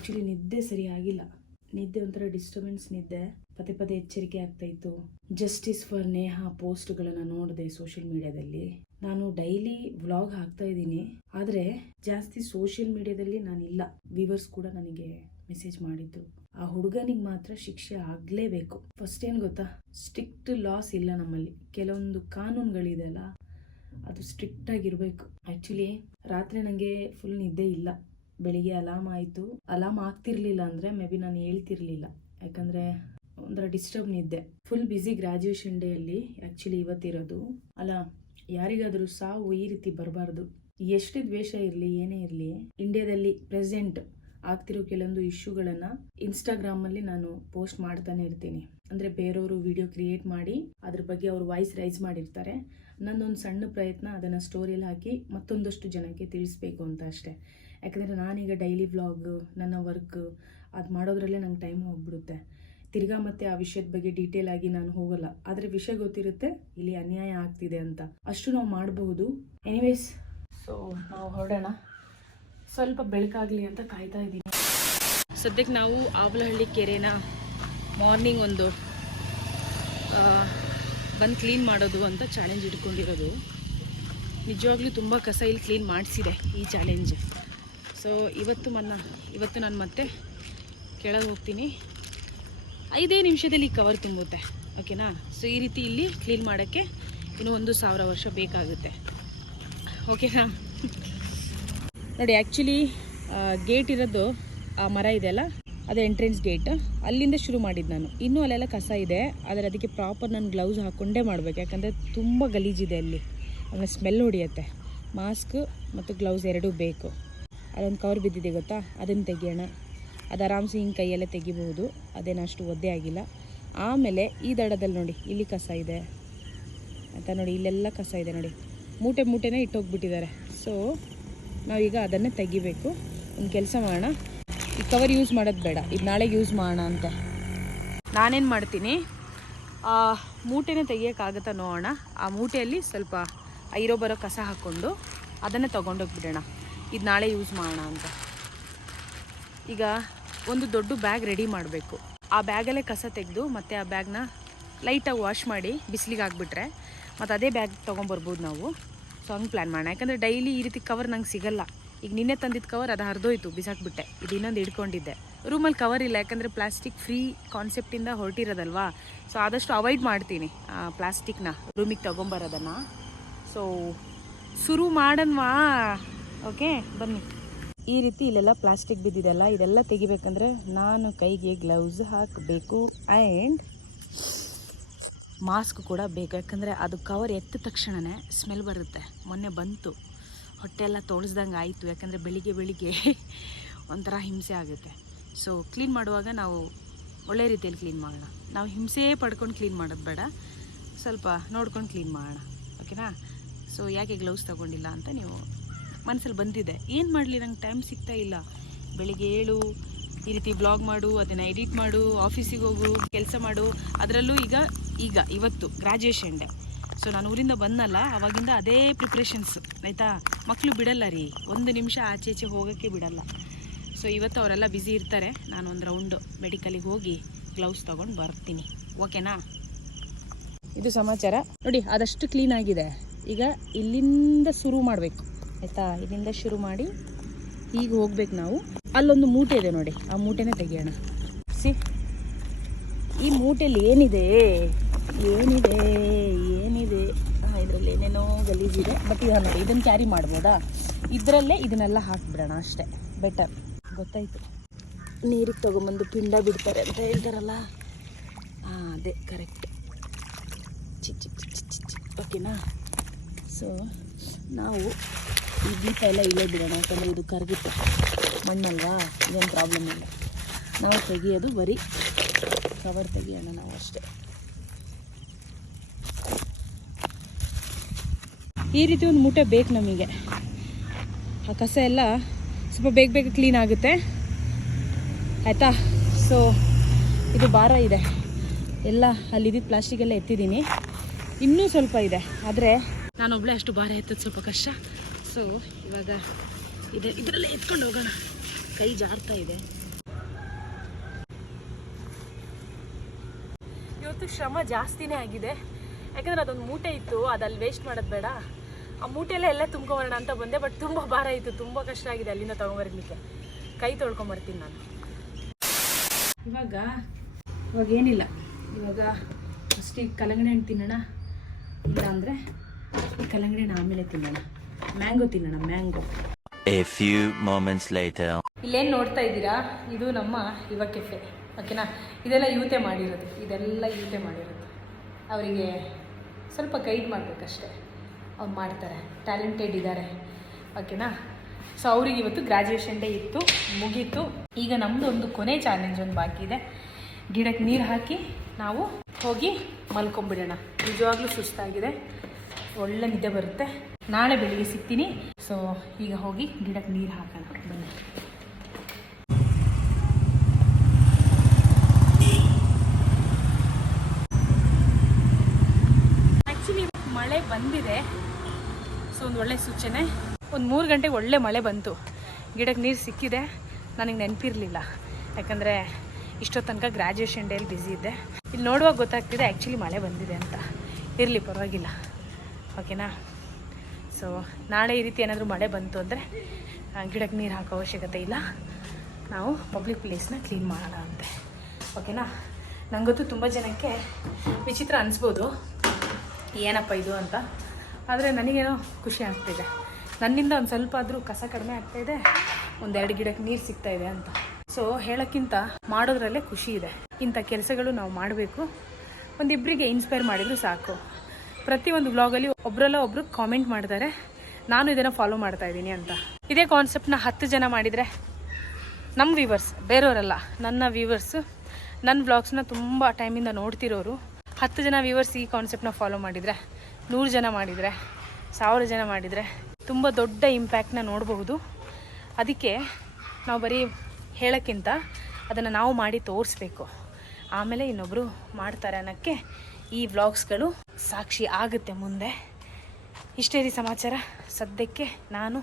Actually ನಿದ್ದೆ ಸರಿ ಆಗಿಲ್ಲ ನಿದ್ದೆ ಒಂಥರ ಡಿಸ್ಟರ್ಬೆನ್ಸ್ ನಿದ್ದೆ. ಪದೇ ಪದೇ ಎಚ್ಚರಿಕೆ ಆಗ್ತಾ ಇತ್ತು. ಜಸ್ಟಿಸ್ ಫಾರ್ ನೇಹಾ ಪೋಸ್ಟ್ಗಳನ್ನು ನೋಡಿದೆ ಸೋಷಿಯಲ್ ಮೀಡಿಯಾದಲ್ಲಿ ನಾನು ಡೈಲಿ ವ್ಲಾಗ್ ಹಾಕ್ತಾ ಇದ್ದೀನಿ. ಆದರೆ ಜಾಸ್ತಿ ಸೋಷಿಯಲ್ ಮೀಡಿಯಾದಲ್ಲಿ ನಾನಿಲ್ಲ. ವಿವರ್ಸ್ ಕೂಡ ನನಗೆ ಮೆಸೇಜ್ ಮಾಡಿದ್ದು ಆ ಹುಡುಗನಿಗೆ ಮಾತ್ರ ಶಿಕ್ಷೆ ಆಗಲೇಬೇಕು. ಫಸ್ಟ್ ಏನು ಗೊತ್ತಾ? ಸ್ಟ್ರಿಕ್ಟ್ ಲಾಸ್ ಇಲ್ಲ ನಮ್ಮಲ್ಲಿ. ಕೆಲವೊಂದು ಕಾನೂನುಗಳಿದೆಯಲ್ಲ ಅದು ಸ್ಟ್ರಿಕ್ಟಾಗಿರಬೇಕು ಆ್ಯಕ್ಚುಲಿ ರಾತ್ರಿ ನನಗೆ ಫುಲ್ ನಿದ್ದೆ ಇಲ್ಲ. ಬೆಳಿಗ್ಗೆ ಅಲಾಮ್ ಆಯಿತು. ಅಲಾಮ್ ಆಗ್ತಿರ್ಲಿಲ್ಲ ಅಂದರೆ ಮೇ ಬಿ ನಾನು ಹೇಳ್ತಿರ್ಲಿಲ್ಲ. ಯಾಕಂದರೆ ಒಂಥರ ಡಿಸ್ಟರ್ಬ್ ನಿದ್ದೆ. ಫುಲ್ ಬ್ಯುಸಿ ಗ್ರ್ಯಾಜುಯೇಷನ್ ಡೇ ಅಲ್ಲಿ ಆ್ಯಕ್ಚುಲಿ ಇವತ್ತಿರೋದು. ಅಲ್ಲ, ಯಾರಿಗಾದರೂ ಸಾವು ಈ ರೀತಿ ಬರಬಾರ್ದು. ಎಷ್ಟು ದ್ವೇಷ ಇರಲಿ, ಏನೇ ಇರಲಿ ಇಂಡಿಯಾದಲ್ಲಿ ಪ್ರೆಸೆಂಟ್ ಆಗ್ತಿರೋ ಕೆಲವೊಂದು ಇಶ್ಯೂಗಳನ್ನು ಇನ್ಸ್ಟಾಗ್ರಾಮಲ್ಲಿ ನಾನು ಪೋಸ್ಟ್ ಮಾಡ್ತಾನೆ ಇರ್ತೀನಿ. ಅಂದರೆ ಬೇರೆಯವರು ವಿಡಿಯೋ ಕ್ರಿಯೇಟ್ ಮಾಡಿ, ಅದ್ರ ಬಗ್ಗೆ ಅವರು ವಾಯ್ಸ್ ರೈಸ್ ಮಾಡಿರ್ತಾರೆ. ನನ್ನೊಂದು ಸಣ್ಣ ಪ್ರಯತ್ನ ಅದನ್ನು ಸ್ಟೋರಿಯಲ್ಲಿ ಹಾಕಿ ಮತ್ತೊಂದಷ್ಟು ಜನಕ್ಕೆ ತಿಳಿಸ್ಬೇಕು ಅಂತ ಅಷ್ಟೇ. ಯಾಕಂದರೆ ನಾನೀಗ ಡೈಲಿ ವ್ಲಾಗ್ ನನ್ನ ವರ್ಕ್ ಅದು ಮಾಡೋದ್ರಲ್ಲೇ ನಂಗೆ ಟೈಮ್ ಹೋಗ್ಬಿಡುತ್ತೆ. ತಿರ್ಗಾ ಮತ್ತೆ ಆ ವಿಷಯದ ಬಗ್ಗೆ ಡೀಟೇಲ್ ಆಗಿ ನಾನು ಹೋಗಲ್ಲ. ಆದರೆ ವಿಷಯ ಗೊತ್ತಿರುತ್ತೆ, ಇಲ್ಲಿ ಅನ್ಯಾಯ ಆಗ್ತಿದೆ ಅಂತ. ಅಷ್ಟು ನಾವು ಮಾಡಬಹುದು. ಎನಿವೇಸ್ ಸೊ ನಾವು ಹೊರಡೋಣ. ಸ್ವಲ್ಪ ಬೆಳಕಾಗಲಿ ಅಂತ ಕಾಯ್ತಾ ಇದ್ದೀನಿ. ಸದ್ಯಕ್ಕೆ ನಾವು ಆವಲಹಳ್ಳಿ ಕೆರೆನ ಮಾರ್ನಿಂಗ್ ಒಂದು ಬಂದು ಕ್ಲೀನ್ ಮಾಡೋದು ಅಂತ ಚಾಲೆಂಜ್ ಇಟ್ಕೊಂಡಿರೋದು. ನಿಜವಾಗ್ಲೂ ತುಂಬ ಕಸ ಇಲ್ಲಿ ಕ್ಲೀನ್ ಮಾಡಿಸಿದೆ ಈ ಚಾಲೆಂಜ್ ಸೊ ಇವತ್ತು ಮನ್ನ, ಇವತ್ತು ನಾನು ಮತ್ತೆ ಕೆಳಗೆ ಹೋಗ್ತೀನಿ. ಐದೇ ನಿಮಿಷದಲ್ಲಿ ಕವರ್ ತುಂಬುತ್ತೆ. ಓಕೆನಾ ಸೊ ಈ ರೀತಿ ಇಲ್ಲಿ ಕ್ಲೀನ್ ಮಾಡೋಕ್ಕೆ ಇನ್ನೂ ಒಂದು ಸಾವಿರ ವರ್ಷ ಬೇಕಾಗುತ್ತೆ. ಓಕೆನಾ ನೋಡಿ ಆ್ಯಕ್ಚುಲಿ ಗೇಟ್ ಇರೋದು ಆ ಮರ ಇದೆಯಲ್ಲ ಅದು ಎಂಟ್ರೆನ್ಸ್ ಗೇಟ್ ಅಲ್ಲಿಂದ ಶುರು ಮಾಡಿದ್ದು ನಾನು. ಇನ್ನೂ ಅಲ್ಲೆಲ್ಲ ಕಸ ಇದೆ. ಆದರೆ ಅದಕ್ಕೆ ಪ್ರಾಪರ್ ನಾನು ಗ್ಲೌಸ್ ಹಾಕ್ಕೊಂಡೇ ಮಾಡಬೇಕು. ಯಾಕಂದರೆ ತುಂಬ ಗಲೀಜಿದೆ ಅಲ್ಲಿ. ಆಮೇಲೆ ಸ್ಮೆಲ್ ಹೊಡಿಯುತ್ತೆ. ಮಾಸ್ಕ್ ಮತ್ತು ಗ್ಲೌಸ್ ಎರಡೂ ಬೇಕು. ಅದೊಂದು ಕವರ್ ಬಿದ್ದಿದೆ ಗೊತ್ತಾ? ಅದನ್ನು ತೆಗೆಯೋಣ. ಅದು ಆರಾಮ್ಸೆ ಹಿಂಗೆ ಕೈಯಲ್ಲೇ ತೆಗಿಬಹುದು. ಅದೇನು ಅಷ್ಟು ಒದ್ದೆ ಆಗಿಲ್ಲ. ಆಮೇಲೆ ಈ ದಡದಲ್ಲಿ ನೋಡಿ, ಇಲ್ಲಿ ಕಸ ಇದೆ. ಅಂತ ನೋಡಿ, ಇಲ್ಲೆಲ್ಲ ಕಸ ಇದೆ ನೋಡಿ. ಮೂಟೆ ಮೂಟೆನೇ ಇಟ್ಟೋಗ್ಬಿಟ್ಟಿದ್ದಾರೆ. ಸೊ ನಾವೀಗ ಅದನ್ನೇ ತೆಗಿಬೇಕು. ಒಂದು ಕೆಲಸ ಮಾಡೋಣ. ಈ ಕವರ್ ಯೂಸ್ ಮಾಡೋದು ಬೇಡ. ಇದು ನಾಳೆ ಯೂಸ್ ಮಾಡೋಣ ಅಂತ. ನಾನೇನು ಮಾಡ್ತೀನಿ? ಮೂಟೆನೇ ತೆಗಿಯೋಕ್ಕಾಗತ್ತಾ ನೋಡೋಣ. ಆ ಮೂಟೆಯಲ್ಲಿ ಸ್ವಲ್ಪ ಐರೋ ಬರೋ ಕಸ ಹಾಕ್ಕೊಂಡು ಅದನ್ನೇ ತೊಗೊಂಡೋಗ್ಬಿಡೋಣ. ಇದು ನಾಳೆ ಯೂಸ್ ಮಾಡೋಣ ಅಂತ. ಈಗ ಒಂದು ದೊಡ್ಡ ಬ್ಯಾಗ್ ರೆಡಿ ಮಾಡಬೇಕು. ಆ ಬ್ಯಾಗಲ್ಲೇ ಕಸ ತೆಗೆದು ಮತ್ತು ಆ ಬ್ಯಾಗ್ನ ಲೈಟಾಗಿ ವಾಶ್ ಮಾಡಿ ಬಿಸಿಲಿಗೆ ಹಾಕ್ಬಿಟ್ರೆ ಮತ್ತು ಅದೇ ಬ್ಯಾಗ್ ತೊಗೊಂಬರ್ಬೋದು ನಾವು. ಸೊ ಹಂಗೆ ಪ್ಲ್ಯಾನ್ ಮಾಡೋಣ. ಯಾಕಂದರೆ ಡೈಲಿ ಈ ರೀತಿ ಕವರ್ ನಂಗೆ ಸಿಗಲ್ಲ. ಈಗ ನಿನ್ನೆ ತಂದಿದ್ದ ಕವರ್ ಅದು ಹರಿದೋಯ್ತು, ಬಿಸಾಕ್ಬಿಟ್ಟೆ. ಇದು ಇನ್ನೊಂದು ಹಿಡ್ಕೊಂಡಿದ್ದೆ. ರೂಮಲ್ಲಿ ಕವರ್ ಇಲ್ಲ, ಯಾಕಂದರೆ ಪ್ಲಾಸ್ಟಿಕ್ ಫ್ರೀ ಕಾನ್ಸೆಪ್ಟಿಂದ ಹೊರಟಿರೋದಲ್ವಾ? ಸೊ ಆದಷ್ಟು ಅವಾಯ್ಡ್ ಮಾಡ್ತೀನಿ ಪ್ಲಾಸ್ಟಿಕ್ನ ರೂಮಿಗೆ ತೊಗೊಂಬರೋದನ್ನು. ಸೊ ಶುರು ಮಾಡನ್ವಾ? ಓಕೆ ಬನ್ನಿ. ಈ ರೀತಿ ಇಲ್ಲೆಲ್ಲ ಪ್ಲಾಸ್ಟಿಕ್ ಬಿದ್ದಿದೆಲ್ಲ ಇದೆಲ್ಲ ತೆಗಿಬೇಕಂದ್ರೆ ನಾನು ಕೈಗೆ ಗ್ಲೌಸ್ ಹಾಕಬೇಕು ಆ್ಯಂಡ್ ಮಾಸ್ಕ್ ಕೂಡ ಬೇಕು. ಯಾಕಂದರೆ ಅದು ಕವರ್ ಎತ್ತ ತಕ್ಷಣವೇ ಸ್ಮೆಲ್ ಬರುತ್ತೆ. ಮೊನ್ನೆ ಬಂತು. ಹೊಟ್ಟೆ ಎಲ್ಲ ತೋಳಿಸ್ದಂಗೆ ಆಯಿತು. ಯಾಕಂದರೆ ಬೆಳಿಗ್ಗೆ ಬೆಳಿಗ್ಗೆ ಒಂಥರ ಹಿಂಸೆ ಆಗುತ್ತೆ. ಸೊ ಕ್ಲೀನ್ ಮಾಡುವಾಗ ನಾವು ಒಳ್ಳೆ ರೀತಿಯಲ್ಲಿ ಕ್ಲೀನ್ ಮಾಡೋಣ. ನಾವು ಹಿಂಸೆಯೇ ಪಡ್ಕೊಂಡು ಕ್ಲೀನ್ ಮಾಡೋದು ಬೇಡ. ಸ್ವಲ್ಪ ನೋಡ್ಕೊಂಡು ಕ್ಲೀನ್ ಮಾಡೋಣ. ಓಕೆನಾ ಸೊ ಯಾಕೆ ಗ್ಲೌಸ್ ತೊಗೊಂಡಿಲ್ಲ ಅಂತ ನೀವು ಮನಸ್ಸಲ್ಲಿ ಬಂದಿದೆ. ಏನು ಮಾಡಲಿ? ನಂಗೆ ಟೈಮ್ ಸಿಗ್ತಾ ಇಲ್ಲ. ಬೆಳಿಗ್ಗೆ ಏಳು, ಈ ರೀತಿ ಬ್ಲಾಗ್ ಮಾಡು, ಅದನ್ನು ಎಡಿಟ್ ಮಾಡು ಆಫೀಸಿಗೆ ಹೋಗು, ಕೆಲಸ ಮಾಡು. ಅದರಲ್ಲೂ ಈಗ ಈಗ, ಇವತ್ತು ಗ್ರ್ಯಾಜುಯೇಷನ್ ಡೇ ಸೊ ನಾನು ಊರಿಂದ ಬಂದಲ್ಲ ಅವಾಗಿಂದ ಅದೇ ಪ್ರಿಪ್ರೇಷನ್ಸ್ ಆಯಿತಾ? ಮಕ್ಕಳು ಬಿಡಲ್ಲ ರೀ. ಒಂದು ನಿಮಿಷ ಆಚೆ ಈಚೆ ಹೋಗೋಕ್ಕೆ ಬಿಡಲ್ಲ. ಸೊ ಇವತ್ತು ಅವರೆಲ್ಲ ಬ್ಯುಸಿ ಇರ್ತಾರೆ. ನಾನು ಒಂದು ರೌಂಡು ಮೆಡಿಕಲಿಗೆ ಹೋಗಿ ಗ್ಲೌಸ್ ತೊಗೊಂಡು ಬರ್ತೀನಿ. ಓಕೆನಾ ಇದು ಸಮಾಚಾರ. ನೋಡಿ, ಆದಷ್ಟು ಕ್ಲೀನ್ ಆಗಿದೆ. ಈಗ ಇಲ್ಲಿಂದ ಶುರು ಮಾಡಬೇಕು. ಆಯಿತಾ? ಇಲ್ಲಿಂದ ಶುರು ಮಾಡಿ ಈಗ ಹೋಗ್ಬೇಕು ನಾವು. ಅಲ್ಲೊಂದು ಮೂಟೆ ಇದೆ ನೋಡಿ. ಆ ಮೂಟೆನೇ ತೆಗಿಯೋಣ. ಸಿ, ಈ ಮೂಟೆಯಲ್ಲಿ ಏನಿದೆ? ಏನಿದೆ? ಏನಿದೆ? ಇದರಲ್ಲಿ ಏನೇನೋ ಗಲೀಜಿದೆ ಬಟ್ ಇದನ್ನ ನೋಡಿ, ಇದನ್ನು ಕ್ಯಾರಿ ಮಾಡ್ಬೋದಾ? ಇದರಲ್ಲೇ ಇದನ್ನೆಲ್ಲ ಹಾಕ್ಬಿಡೋಣ ಅಷ್ಟೇ. ಬೆಟರ್ ಗೊತ್ತಾಯಿತು. ನೀರಿಗೆ ತೊಗೊಂಬಂದು ಪಿಂಡ ಬಿಡ್ತಾರೆ ಅಂತ ಹೇಳ್ತಾರಲ್ಲ? ಹಾಂ ಅದೇ ಕರೆಕ್ಟ್ ಚಿ ಚಿ ಚಿ ಚಿ ಓಕೆನಾ ಸೊ ನಾವು ಈ ದೀಪ ಎಲ್ಲ ಇಲ್ಲೇ ಬಿಡೋಣ, ಯಾಕಂದರೆ ಇದು ಕರಗುತ್ತೆ. ಮಣ್ಣಲ್ವಾ? ಇದೇನು ಪ್ರಾಬ್ಲಮ್ ಇಲ್ಲ. ನಾವು ತೆಗಿಯೋದು ಬರೀ ಕವರ್ ತೆಗಿಯೋಣ ನಾವು ಅಷ್ಟೇ. ಈ ರೀತಿ ಒಂದು ಮೂಟೆ ಬೇಕು ನಮಗೆ. ಆ ಕಸ ಎಲ್ಲ ಸ್ವಲ್ಪ ಬೇಗ ಬೇಗ ಕ್ಲೀನ್ ಆಗುತ್ತೆ. ಆಯಿತಾ? ಸೊ ಇದು ಭಾರ ಇದೆ. ಎಲ್ಲ ಅಲ್ಲಿದ್ದಿದ್ದು ಪ್ಲಾಸ್ಟಿಕ್ ಎಲ್ಲ ಎತ್ತಿದ್ದೀನಿ. ಇನ್ನೂ ಸ್ವಲ್ಪ ಇದೆ. ಆದರೆ ನಾನೊಬ್ಬಳೇ ಅಷ್ಟು ಭಾರ ಎತ್ತದ ಸ್ವಲ್ಪ ಕಷ್ಟ. ಸೊ ಇವಾಗ ಇದೆ, ಇದರಲ್ಲೇ ಎತ್ಕೊಂಡು ಹೋಗೋಣ. ಕೈ ಜಾರ್ತಾ ಇದೆ. ಇವತ್ತು ಶ್ರಮ ಜಾಸ್ತಿನೇ ಆಗಿದೆ. ಯಾಕಂದ್ರೆ ಅದೊಂದು ಮೂಟೆ ಇತ್ತು ಅದಲ್ಲಿ ವೇಸ್ಟ್ ಮಾಡೋದು ಬೇಡ. ಆ ಮೂಟೆಲ್ಲ ಎಲ್ಲ ತುಂಬ್ಕೊಂಬರೋಣ ಅಂತ ಬಂದೆ ಬಟ್ ತುಂಬ ಭಾರ ಇತ್ತು, ತುಂಬ ಕಷ್ಟ ಆಗಿದೆ ಅಲ್ಲಿಂದ ತೊಗೊಂಬರ್ಲಿಕ್ಕೆ. ಕೈ ತೊಳ್ಕೊಂಬರ್ತೀನಿ ನಾನು. ಇವಾಗ ಇವಾಗ ಏನಿಲ್ಲ. ಇವಾಗ ಫಸ್ಟಿಗೆ ಕಲ್ಲಂಗಡಿ ಹಣ್ಣು ತಿನ್ನೋಣ. ಇಲ್ಲ ಅಂದರೆ ಈ ಕಲ್ಲಂಗಡಿ ಹಣ್ಣು ಆಮೇಲೆ ತಿನ್ನೋಣ. ಮ್ಯಾಂಗೋ ತಿನ್ನೋಣ mango A few moments later. ಇಲ್ಲೇನು ನೋಡ್ತಾ ಇದ್ದೀರಾ? ಇದು ನಮ್ಮ ಯುವ ಕೆಫೆ. ಓಕೆನಾ? ಇದೆಲ್ಲ ಯೂತೆ ಮಾಡಿರೋದು. ಇದೆಲ್ಲ ಯೂತೆ ಮಾಡಿರೋದು. ಅವರಿಗೆ ಸ್ವಲ್ಪ ಗೈಡ್ ಮಾಡಬೇಕಷ್ಟೆ. ಅವ್ರು ಮಾಡ್ತಾರೆ. ಟ್ಯಾಲೆಂಟೆಡ್ ಇದ್ದಾರೆ ಓಕೆನಾ? ಸೊ ಅವ್ರಿಗೆ ಇವತ್ತು ಗ್ರ್ಯಾಜುಯೇಷನ್ ಡೇ ಇತ್ತು ಮುಗೀತು. ಈಗ ನಮ್ಮದು ಒಂದು ಕೊನೆ ಚಾಲೆಂಜ್ ಒಂದು ಬಾಕಿ ಇದೆ. ಗಿಡಕ್ಕೆ ನೀರು ಹಾಕಿ ನಾವು ಹೋಗಿ ಮಲ್ಕೊಂಬಿಡೋಣ. ನಿಜವಾಗ್ಲೂ ಸುಸ್ತಾಗಿದೆ. ಒಳ್ಳೆ ನಿದ್ದೆ ಬರುತ್ತೆ. ನಾಳೆ ಬೆಳಿಗ್ಗೆ ಸಿಗ್ತೀನಿ. ಸೊ ಈಗ ಹೋಗಿ ಗಿಡಕ್ಕೆ ನೀರು ಹಾಕೋಣ. ಬನ್ನಿ. ಆ್ಯಕ್ಚುಲಿ ಮಳೆ ಬಂದಿದೆ. ಸೊ ಒಂದು ಒಳ್ಳೆ ಸೂಚನೆ. ಒಂದು ಮೂರು ಗಂಟೆಗೆ ಒಳ್ಳೆ ಮಳೆ ಬಂತು. ಗಿಡಕ್ಕೆ ನೀರು ಸಿಕ್ಕಿದೆ. ನನಗೆ ನೆನಪಿರಲಿಲ್ಲ. ಯಾಕಂದರೆ ಇಷ್ಟೋ ತನಕ ಗ್ರ್ಯಾಜುಯೇಷನ್ ಡೇಲಿ ಬ್ಯುಸಿ ಇದ್ದೆ. ಇಲ್ಲಿ ನೋಡುವಾಗ ಗೊತ್ತಾಗ್ತಿದೆ ಆ್ಯಕ್ಚುಲಿ ಮಳೆ ಬಂದಿದೆ ಅಂತ. ಇರಲಿ, ಪರವಾಗಿಲ್ಲ. ಓಕೆನಾ ಸೊ ನಾಳೆ ಈ ರೀತಿ ಏನಾದರೂ ಮಳೆ ಬಂತು ಅಂದರೆ ಗಿಡಕ್ಕೆ ನೀರು ಹಾಕೋ ಅವಶ್ಯಕತೆ ಇಲ್ಲ. ನಾವು ಪಬ್ಲಿಕ್ ಪ್ಲೇಸ್ನ ಕ್ಲೀನ್ ಮಾಡೋಣ ಅಂತೆ. ಓಕೆನಾ ನಂಗೊತ್ತು ತುಂಬ ಜನಕ್ಕೆ ವಿಚಿತ್ರ ಅನಿಸ್ಬೋದು. ಏನಪ್ಪ ಇದು ಅಂತ. ಆದರೆ ನನಗೇನೋ ಖುಷಿ ಆಗ್ತಿದೆ. ನನ್ನಿಂದ ಒಂದು ಸ್ವಲ್ಪ ಆದರೂ ಕಸ ಕಡಿಮೆ ಆಗ್ತಾಯಿದೆ ಒಂದೆರಡು ಗಿಡಕ್ಕೆ ನೀರು ಸಿಗ್ತಾ ಇದೆ ಅಂತ. ಸೊ ಹೇಳೋಕ್ಕಿಂತ ಮಾಡೋದ್ರಲ್ಲೇ ಖುಷಿ ಇದೆ. ಇಂಥ ಕೆಲಸಗಳು ನಾವು ಮಾಡಬೇಕು. ಒಂದಿಬ್ಬರಿಗೆ ಇನ್ಸ್ಪೈರ್ ಮಾಡಿದರೂ ಸಾಕು. ಪ್ರತಿಯೊಂದು ವ್ಲಾಗಲ್ಲಿ ಒಬ್ರಲ್ಲ ಒಬ್ಬರು ಕಾಮೆಂಟ್ ಮಾಡ್ತಾರೆ. ನಾನು ಇದನ್ನು ಫಾಲೋ ಮಾಡ್ತಾ ಇದ್ದೀನಿ ಅಂತ. ಇದೇ ಕಾನ್ಸೆಪ್ಟ್ನ ಹತ್ತು ಜನ ಮಾಡಿದರೆ ನಮ್ಮ ವ್ಯೂವರ್ಸ್ ಬೇರೆಯವರಲ್ಲ, ನನ್ನ ವ್ಯೂವರ್ಸ್ ನನ್ನ ವ್ಲಾಗ್ಸ್ನ ತುಂಬ ಟೈಮಿಂದ ನೋಡ್ತಿರೋರು. ಹತ್ತು ಜನ ವ್ಯೂವರ್ಸ್ ಈ ಕಾನ್ಸೆಪ್ಟ್ನ ಫಾಲೋ ಮಾಡಿದರೆ, ನೂರು ಜನ ಮಾಡಿದರೆ, ಸಾವಿರ ಜನ ಮಾಡಿದರೆ ತುಂಬ ದೊಡ್ಡ ಇಂಪ್ಯಾಕ್ಟ್ನ ನೋಡಬಹುದು. ಅದಕ್ಕೆ ನಾವು ಬರೀ ಹೇಳೋಕ್ಕಿಂತ ಅದನ್ನು ನಾವು ಮಾಡಿ ತೋರಿಸ್ಬೇಕು. ಆಮೇಲೆ ಇನ್ನೊಬ್ಬರು ಮಾಡ್ತಾರೆ ಅನ್ನೋಕ್ಕೆ ಈ ವ್ಲಾಗ್ಸ್ಗಳು ಸಾಕ್ಷಿ ಆಗುತ್ತೆ ಮುಂದೆ. ಇಷ್ಟೇ ರೀ ಸಮಾಚಾರ. ಸದ್ಯಕ್ಕೆ ನಾನು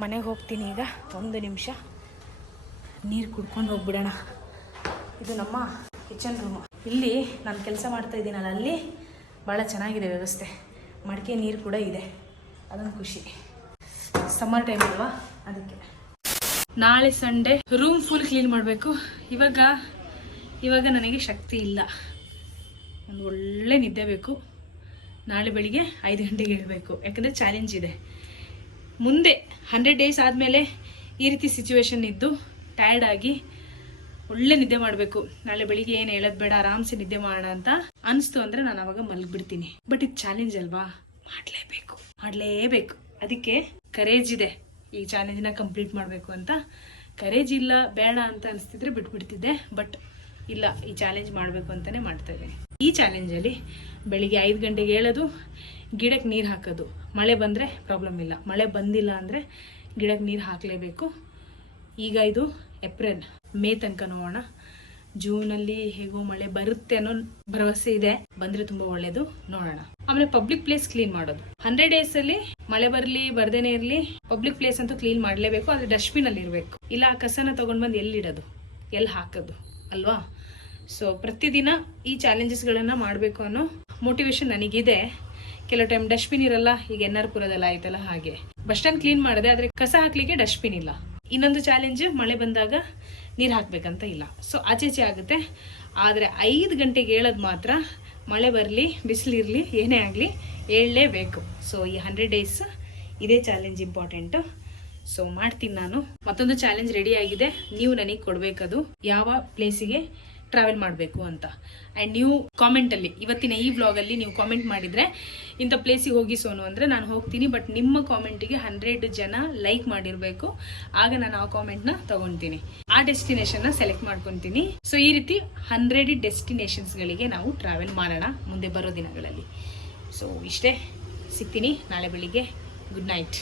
ಮನೆಗೆ ಹೋಗ್ತೀನಿ ಈಗ. ಒಂದು ನಿಮಿಷ. ನೀರು ಕುಡ್ಕೊಂಡು ಹೋಗ್ಬಿಡೋಣ. ಇದು ನಮ್ಮ ಕಿಚನ್ ರೂಮು ಇಲ್ಲಿ ನಾನು ಕೆಲಸ ಮಾಡ್ತಾ ಇದ್ದೀನಲ್ಲ, ಅಲ್ಲಿ ಭಾಳ ಚೆನ್ನಾಗಿದೆ ವ್ಯವಸ್ಥೆ. ಮಡಿಕೆ ನೀರು ಕೂಡ ಇದೆ. ಅದೊಂದು ಖುಷಿ. ಸಮ್ಮರ್ ಟೈಮ್ ಅಲ್ವಾ? ಅದಕ್ಕೆ. ನಾಳೆ ಸಂಡೇ ರೂಮ್ ಫುಲ್ ಕ್ಲೀನ್ ಮಾಡಬೇಕು. ಇವಾಗ ಇವಾಗ ನನಗೆ ಶಕ್ತಿ ಇಲ್ಲ. ಒಂದು ಒಳ್ಳೆ ನಿದ್ದೆ ಬೇಕು. ನಾಳೆ ಬೆಳಿಗ್ಗೆ ಐದು ಗಂಟೆಗೆ ಹೇಳಬೇಕು ಯಾಕಂದರೆ ಚಾಲೆಂಜ್ ಇದೆ. ಮುಂದೆ ಹಂಡ್ರೆಡ್ ಡೇಸ್ ಆದಮೇಲೆ ಈ ರೀತಿ ಸಿಚುವೇಶನ್ ಇದ್ದು ಟಯರ್ಡ್ ಆಗಿ ಒಳ್ಳೆ ನಿದ್ದೆ ಮಾಡಬೇಕು. ನಾಳೆ ಬೆಳಿಗ್ಗೆ ಏನು ಹೇಳೋದು ಬೇಡ, ಆರಾಮ್ಸೆ ನಿದ್ದೆ ಮಾಡೋಣ ಅಂತ ಅನಿಸ್ತು ಅಂದರೆ ನಾನು ಅವಾಗ ಮಲಗಿಬಿಡ್ತೀನಿ. ಬಟ್ ಇದು ಚಾಲೆಂಜ್ ಅಲ್ವಾ? ಮಾಡಲೇಬೇಕು. ಮಾಡಲೇಬೇಕು. ಅದಕ್ಕೆ ಕರೇಜ್ ಇದೆ. ಈ ಚಾಲೆಂಜನ್ನ ಕಂಪ್ಲೀಟ್ ಮಾಡಬೇಕು ಅಂತ. ಕರೇಜ್ ಇಲ್ಲ, ಬೇಡ ಅಂತ ಅನಿಸ್ತಿದ್ರೆ ಬಿಟ್ಬಿಡ್ತಿದ್ದೆ. ಬಟ್ ಇಲ್ಲ, ಈ ಚಾಲೆಂಜ್ ಮಾಡಬೇಕು ಅಂತಲೇ ಮಾಡ್ತಾ ಈ ಚಾಲೆಂಜಲ್ಲಿ ಬೆಳಿಗ್ಗೆ ಐದು ಗಂಟೆಗೆ ಹೇಳೋದು ಗಿಡಕ್ಕೆ ನೀರು ಹಾಕೋದು. ಮಳೆ ಬಂದರೆ ಪ್ರಾಬ್ಲಮ್ ಇಲ್ಲ. ಮಳೆ ಬಂದಿಲ್ಲ ಅಂದರೆ ಗಿಡಕ್ಕೆ ನೀರು ಹಾಕಲೇಬೇಕು. ಈಗ ಇದು ಏಪ್ರಿಲ್, ಮೇ ತನಕ ನೋಡೋಣ. ಜೂನಲ್ಲಿ ಹೇಗೋ ಮಳೆ ಬರುತ್ತೆ ಅನ್ನೋ ಭರವಸೆ ಇದೆ. ಬಂದ್ರೆ ತುಂಬಾ ಒಳ್ಳೆಯದು ನೋಡೋಣ. ಆಮೇಲೆ ಪಬ್ಲಿಕ್ ಪ್ಲೇಸ್ ಕ್ಲೀನ್ ಮಾಡೋದು. ಹಂಡ್ರೆಡ್ ಡೇಸ್ ಅಲ್ಲಿ ಮಳೆ ಬರಲಿ, ಬರ್ದೇನೆ ಇರಲಿ ಪಬ್ಲಿಕ್ ಪ್ಲೇಸ್ ಅಂತೂ ಕ್ಲೀನ್ ಮಾಡಲೇಬೇಕು ಅದು ಡಸ್ಟ್ಬಿನಲ್ಲಿ ಇರಬೇಕು. ಇಲ್ಲ ಆ ಕಸನ ತಗೊಂಡ್ ಬಂದು ಎಲ್ಲಿ ಇಡೋದು ಎಲ್ಲಿ ಹಾಕೋದು? ಅಲ್ವಾ? ಸೊ ಪ್ರತಿದಿನ ಈ ಚಾಲೆಂಜಸ್ಗಳನ್ನು ಮಾಡಬೇಕು ಅನ್ನೋ ಮೋಟಿವೇಶನ್ ನನಗಿದೆ. ಕೆಲವು ಟೈಮ್ ಡಸ್ಟ್ಬಿನ್ ಇರಲ್ಲ, ಈಗ ಎನ್ ಆರ್ ಪುರದಲ್ಲ ಆಯ್ತಲ್ಲ ಹಾಗೆ. ಬಸ್ ಸ್ಟ್ಯಾಂಡ್ ಕ್ಲೀನ್ ಮಾಡಿದೆ ಆದರೆ ಕಸ ಹಾಕ್ಲಿಕ್ಕೆ ಡಸ್ಟ್ಬಿನ್ ಇಲ್ಲ. ಇನ್ನೊಂದು ಚಾಲೆಂಜ್ ಮಳೆ ಬಂದಾಗ ನೀರು ಹಾಕ್ಬೇಕಂತ ಇಲ್ಲ. ಸೊ ಆಚೆಚೆ ಆಗುತ್ತೆ. ಆದರೆ ಐದು ಗಂಟೆಗೆ ಹೇಳೋದು ಮಾತ್ರ ಮಳೆ ಬರಲಿ, ಬಿಸಿಲಿರಲಿ, ಏನೇ ಆಗಲಿ ಹೇಳಲೇಬೇಕು. ಸೊ ಈ ಹಂಡ್ರೆಡ್ ಡೇಸ್ ಇದೇ ಚಾಲೆಂಜ್ ಇಂಪಾರ್ಟೆಂಟು ಸೊ ಮಾಡ್ತೀನಿ ನಾನು. ಮತ್ತೊಂದು ಚಾಲೆಂಜ್ ರೆಡಿ ಆಗಿದೆ. ನೀವು ನನಗೆ ಕೊಡಬೇಕದು. ಯಾವ ಪ್ಲೇಸಿಗೆ ಟ್ರಾವೆಲ್ ಮಾಡಬೇಕು ಅಂತ. ಆ್ಯಂಡ್ ನೀವು ಕಾಮೆಂಟಲ್ಲಿ ಇವತ್ತಿನ ಈ ವ್ಲಾಗಲ್ಲಿ ನೀವು ಕಾಮೆಂಟ್ ಮಾಡಿದರೆ ಇಂಥ ಪ್ಲೇಸಿಗೆ ಹೋಗಿ ಸೋನು ಅಂದರೆ ನಾನು ಹೋಗ್ತೀನಿ ಬಟ್ ನಿಮ್ಮ ಕಾಮೆಂಟಿಗೆ ಹಂಡ್ರೆಡ್ ಜನ ಲೈಕ್ ಮಾಡಿರಬೇಕು. ಆಗ ನಾನು ಆ ಕಾಮೆಂಟ್ನ ತೊಗೊತೀನಿ. ಆ ಡೆಸ್ಟಿನೇಷನ್ನ ಸೆಲೆಕ್ಟ್ ಮಾಡ್ಕೊತೀನಿ. ಸೊ ಈ ರೀತಿ ಹಂಡ್ರೆಡ್ ಡೆಸ್ಟಿನೇಷನ್ಸ್ಗಳಿಗೆ ನಾವು ಟ್ರಾವೆಲ್ ಮಾಡೋಣ ಮುಂದೆ ಬರೋ ದಿನಗಳಲ್ಲಿ. ಸೊ ಇಷ್ಟೇ. ಸಿಗ್ತೀನಿ ನಾಳೆ ಬೆಳಿಗ್ಗೆ. Good night